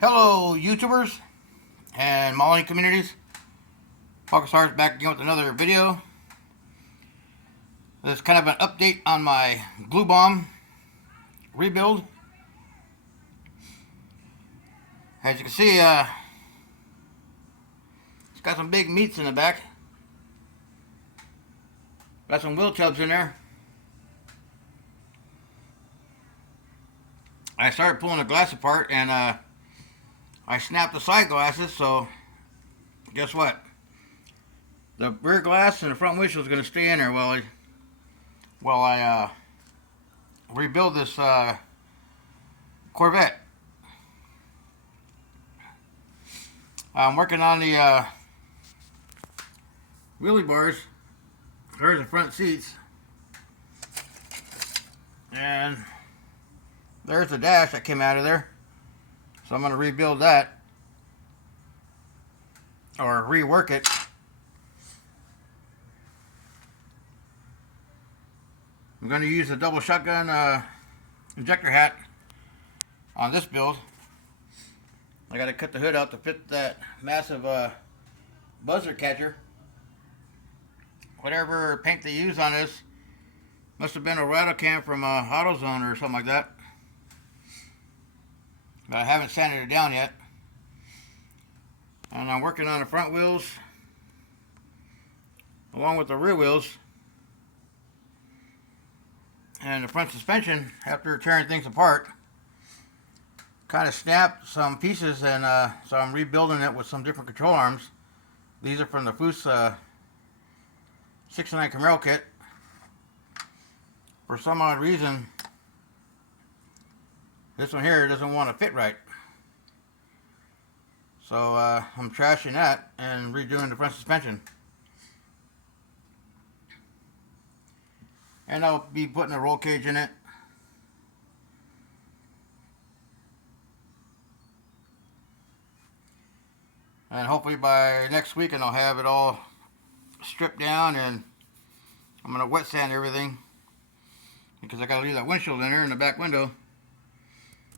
Hello, YouTubers and modeling communities. Focus Hearts back again with another video. This is kind of an update on my glue bomb rebuild. As you can see, it's got some big meats in the back. Got some wheel tubs in there. I started pulling the glass apart and I snapped the side glasses, so guess what? The rear glass and the front windshield is going to stay in there while I rebuild this Corvette. I'm working on the wheelie bars. There's the front seats. And there's the dash that came out of there. So I'm going to rebuild that. Or rework it. I'm going to use a double shotgun injector hat on this build. I got to cut the hood out to fit that massive buzzer catcher. Whatever paint they use on this must have been a rattle can from AutoZone or something like that. But I haven't sanded it down yet. And I'm working on the front wheels along with the rear wheels and the front suspension. After tearing things apart, kind of snapped some pieces, and so I'm rebuilding it with some different control arms. These are from the Foose 69 Camaro kit. For some odd reason, this one here doesn't want to fit right. So I'm trashing that and redoing the front suspension. And I'll be putting a roll cage in it. And hopefully by next week I'll have it all stripped down, and I'm going to wet sand everything. Because I got to leave that windshield in there in the back window.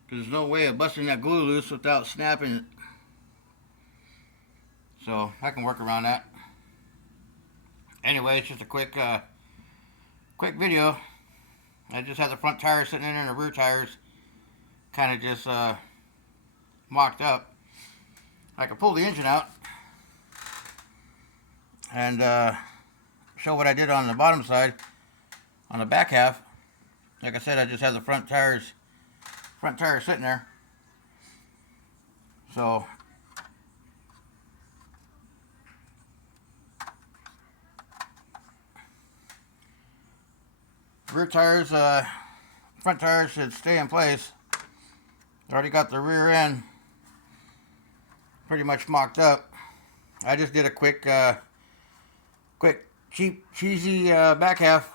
Because there's no way of busting that glue loose without snapping it. So I can work around that. Anyway, it's just a quick video. I just had the front tires sitting in there and the rear tires kind of just mocked up. I can pull the engine out and show what I did on the bottom side. On the back half, like I said, I just had the front tires sitting there. So rear tires, front tires should stay in place. I already got the rear end pretty much mocked up. I just did a quick cheap, cheesy back half.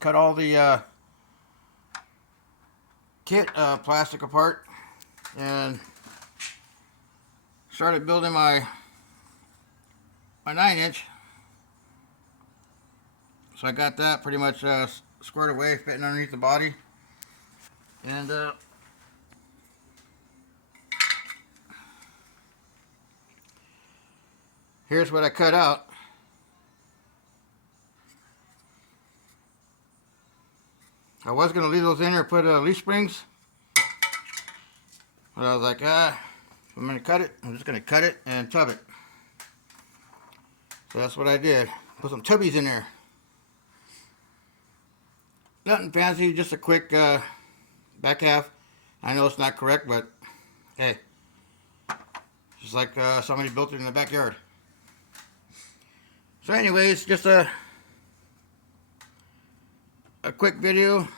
Cut all the kit plastic apart and started building my 9-inch. So I got that pretty much squared away, fitting underneath the body. And here's what I cut out. I was going to leave those in here and put leaf springs. But I was like, if I'm going to cut it, I'm just going to cut it and tub it. So that's what I did. Put some tubbies in there. Nothing fancy, just a quick back half. I know it's not correct, but hey, just like somebody built it in the backyard. So anyways, just a quick video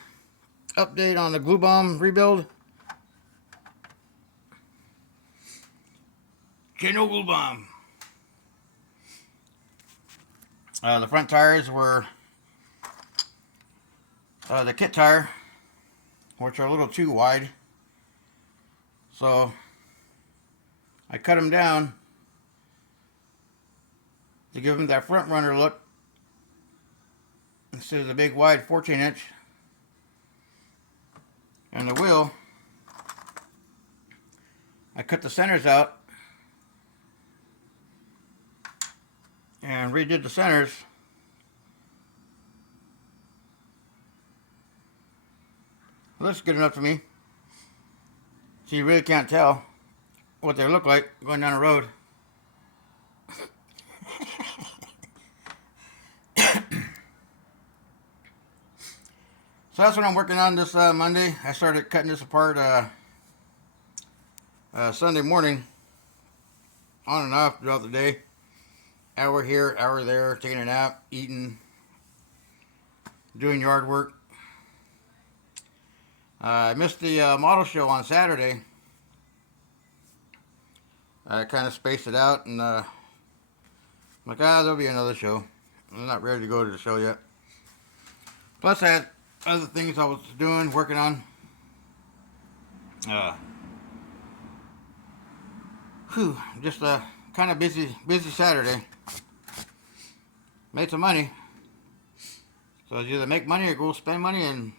update on the glue bomb rebuild. General glue bomb. The front tires were the kit tire, which are a little too wide. So I cut them down to give them that front runner look instead of the big wide 14-inch. And the wheel I cut the centers out and redid the centers. Well, that's good enough for me. So you really can't tell what they look like going down the road. So that's what I'm working on this Monday. I started cutting this apart Sunday morning, on and off throughout the day. Hour here, hour there, taking a nap, eating, doing yard work. I missed the model show on Saturday. I kind of spaced it out, and I'm like, there'll be another show. I'm not ready to go to the show yet. Plus, I had other things I was doing, working on. Just a kind of busy Saturday. Made some money. So it's either make money or go spend money and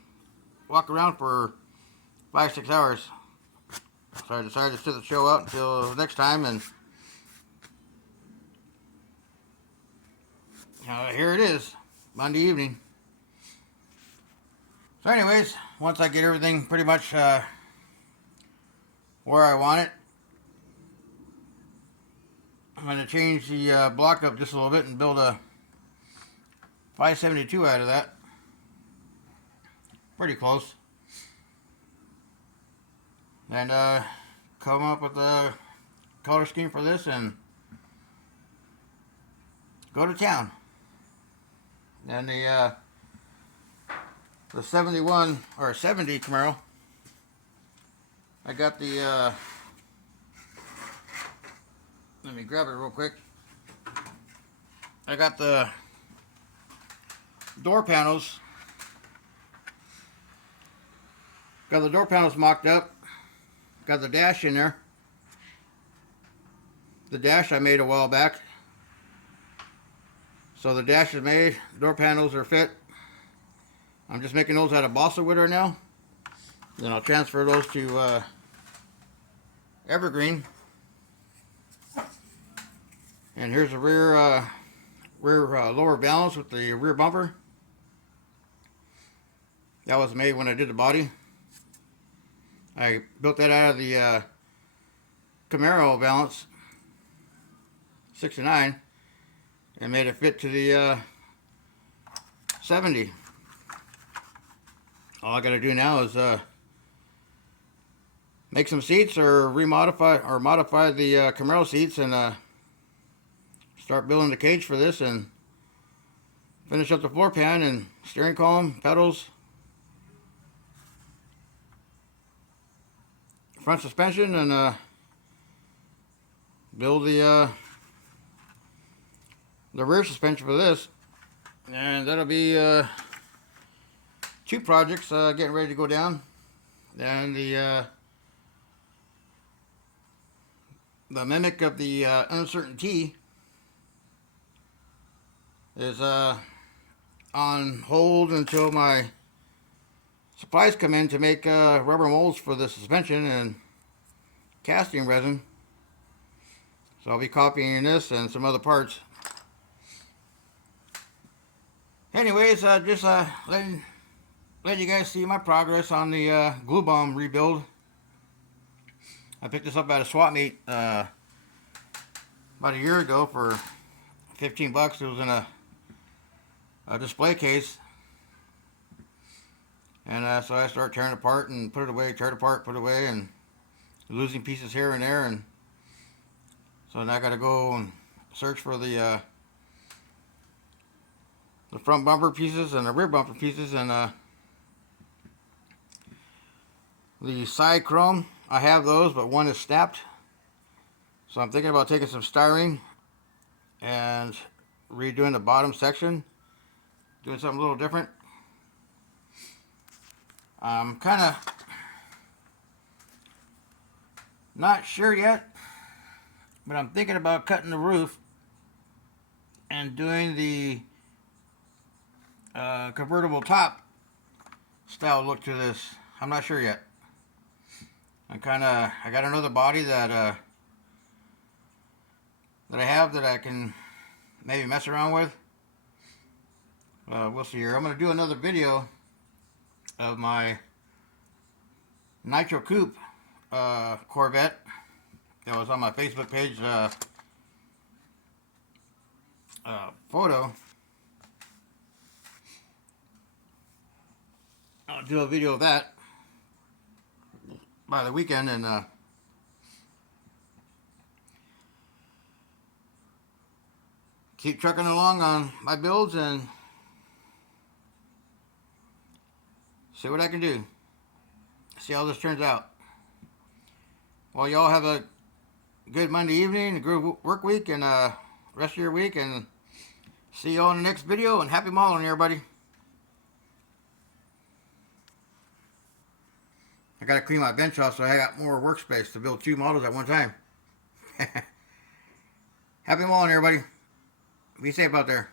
walk around for 5-6 hours. So I decided to sit the show out until next time, and here it is, Monday evening. So anyways, once I get everything pretty much where I want it, I'm going to change the block up just a little bit and build a 572 out of that. Pretty close. And come up with a color scheme for this and go to town. And the 71 or 70 Camaro, I got the let me grab it real quick. I got the door panels. Got the door panels mocked up. Got the dash in there. The dash I made a while back. So the dash is made. Door panels are fit. I'm just making those out of balsa wood right now. Then I'll transfer those to evergreen. And here's the rear lower valance with the rear bumper. That was made when I did the body. I built that out of the Camaro valance 69 and made it fit to the 70. All I got to do now is make some seats or modify the Camaro seats and start building the cage for this and finish up the floor pan and steering column, pedals, front suspension, and build the rear suspension for this. And that'll be 2 projects getting ready to go down. And the mimic of the uncertainty is on hold until my supplies come in to make rubber molds for the suspension and casting resin. So I'll be copying this and some other parts. Anyways, just letting you guys see my progress on the glue bomb rebuild. I picked this up at a swap meet about a year ago for 15 bucks. It was in a display case, and so I started tearing it apart and put it away, tear it apart, put it away, and losing pieces here and there. And so now I got to go and search for the front bumper pieces and the rear bumper pieces, and the side chrome. I have those, but one is snapped. So I'm thinking about taking some styrene and redoing the bottom section, doing something a little different. I'm kind of not sure yet, but I'm thinking about cutting the roof and doing the convertible top style look to this. I'm not sure yet. I got another body that I have that I can maybe mess around with. We'll see here. I'm gonna do another video of my Nitro Coupe Corvette that was on my Facebook page photo. I'll do a video of that by the weekend and keep trucking along on my builds and see what I can do. See how this turns out. Well, y'all have a good Monday evening, a good work week, and rest of your week, and see y'all in the next video, and happy modeling, everybody. I gotta clean my bench off so I got more workspace to build 2 models at one time. Happy modeling, everybody. Be safe out there.